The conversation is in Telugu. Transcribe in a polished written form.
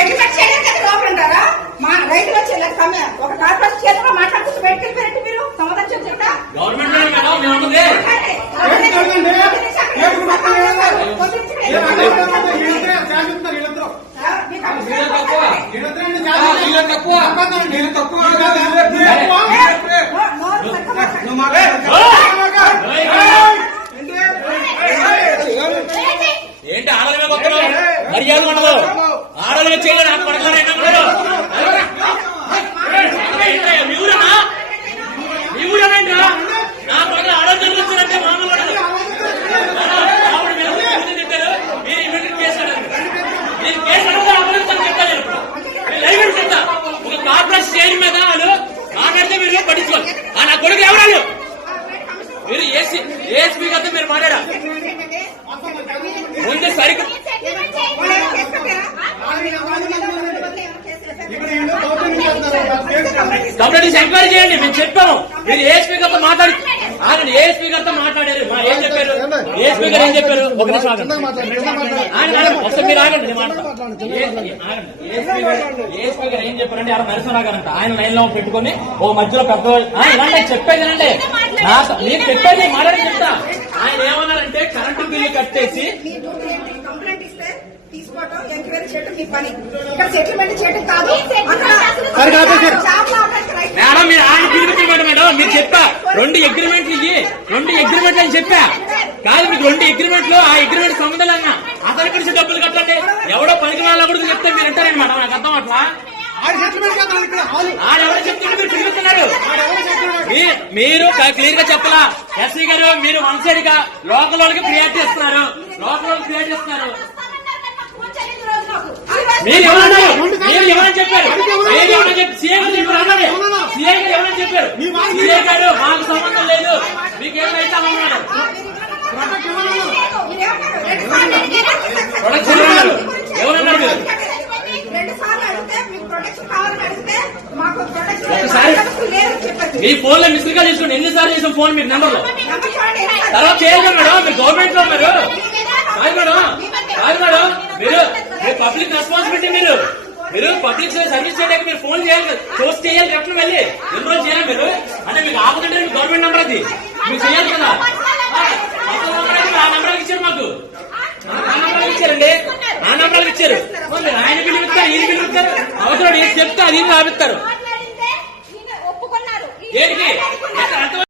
సెటిల్మెంట్ చేయడానికి లోపల ఉంటారా? మా రైతులు వచ్చి ఒక కార్పొరేషన్ చేతిలో మాట్లాడుతూ బయటకు వెళ్ళిపోయారంటే మీరు సమాధానం చెప్తా ఏంటి ఆడలమే కొత్తలో మర్యాద ఉండదు. ఆడలమే చేయలేదు నాకు పడకలైనా కూడా మీ ఊరేనా? మీ ఊరేనా? నా పక్కన ఆడలు జరుగుతుందంటే మామూలు చెప్పారు. మీరు ఇమీడియట్ కేసు మీరు కేసు అడిగితే అభివృద్ధి చెప్పారు. నేను లైవ్ చెప్తా. ఒక కార్పొరేషన్ చేయడం మీద వాళ్ళు మాట్లాడితే మీరు పట్టించుకోవాలి. నా కొడుకు ఎవరు? మీరు ఏఎస్పీ గారితో మీరు మాట్లాడా ముందు సరిగ్గా కంప్లైంట్ ఎంక్వైరీ చేయండి. మేము చెప్పాము. మీరు ఏఎస్పీ గారితో మాట్లాడి ఆయన ఏఎస్పీ గారితో మాట్లాడారు. ఏం చెప్పారు? ఏఎస్పీ గారు ఏం చెప్పారు? ఒక నిమిషం ఒకసారి మీరు ఆగండి. ఏఎస్పీ గారు ఏం చెప్పారంటే ఆయన నరసింహరావు గారు అంట ఆయన లైన్ లో పెట్టుకుని ఓ మధ్యలో పెద్ద ఇలాంటి చెప్పేదేనండి. మీరు చెప్పేది మాట్లాడి చెప్తా. ఆయన ఏమన్నారంటే కరెంటు బిల్లు కట్టేసి తీసుకోవటం ఎంక్వైరీ చేయడం మీ పని. ఇక్కడ సెటిల్మెంట్ చేయడం కాదు. మేడం మీరు ఆయన పిలిపించండి. మేడం మీరు చెప్పా 2 అగ్రిమెంట్లు ఇవి 2 అగ్రిమెంట్లు అని చెప్పా కాదు. మీకు 2 అగ్రిమెంట్లు ఆ అగ్రిమెంట్ సంబంధం అన్నా అతని కలిసి డబ్బులు కట్టండి. ఎవడో పనికి వాళ్ళ కూడా చెప్తే మీరు అంటారండి మేడం. నాకు అర్థం అట్లా ఆడెవరో చెప్తుంటే మీరు పిలుపుతున్నారు. మీరు క్లియర్ గా చెప్పలా ఎస్సీ గారు. మీరు వన్ సైడ్ గా లోకల్ వాళ్ళకి ప్రియారిటీ ఇస్తున్నారు. లోకల్ వాళ్ళకి ప్రియారిటీ ఇస్తున్నారు. మీరు ఎవరన్నారు? మీరు ఎవరని చెప్పారు? మీరు ఎవరని చెప్పి సీఏ గారు అన్నారు. సీఏ గారు ఎవరని చెప్పారు? సీఏ గారు మాకు సంబంధం లేదు మీకేమైతే అన్నారు. ప్రొడక్షన్ అన్నారు. ఎవరన్నారు? ఒకసారి మీ ఫోన్ లో మిస్డ్ కాల్ తీసుకోండి. ఎన్నిసార్లు చేసాం ఫోన్ మీకు నెంబర్ లో తర్వాత చేయండి మేడం. మీరు గవర్నమెంట్ లో ఉన్నారు కాదు మేడం. కాదు మేడం. మీరు పబ్లిక్ రెస్పాన్సిబిలిటీ. మీరు పబ్లిక్ సర్వీస్ చేయడానికి మీరు ఫోన్ చేయాలి. పోస్ట్ చేయాలి. ఎప్పుడు వెళ్ళి ఎన్ని రోజులు చేయాలి మీరు అంటే మీకు ఆపుతుంటే మీకు గవర్నమెంట్ నెంబర్ అది మీరు చేయాలి కదా. ఆ నెంబర్కి ఇచ్చారు. మాకు ఆ నెంబర్కి ఇచ్చారండి. ఆ నెంబర్కి ఇచ్చారు. ఆయన బిల్లు ఇస్తారు ఈయన బిల్లు ఇస్తారు. అవసరం ఏం చెప్తే అది రాపిస్తారు. ఏంటి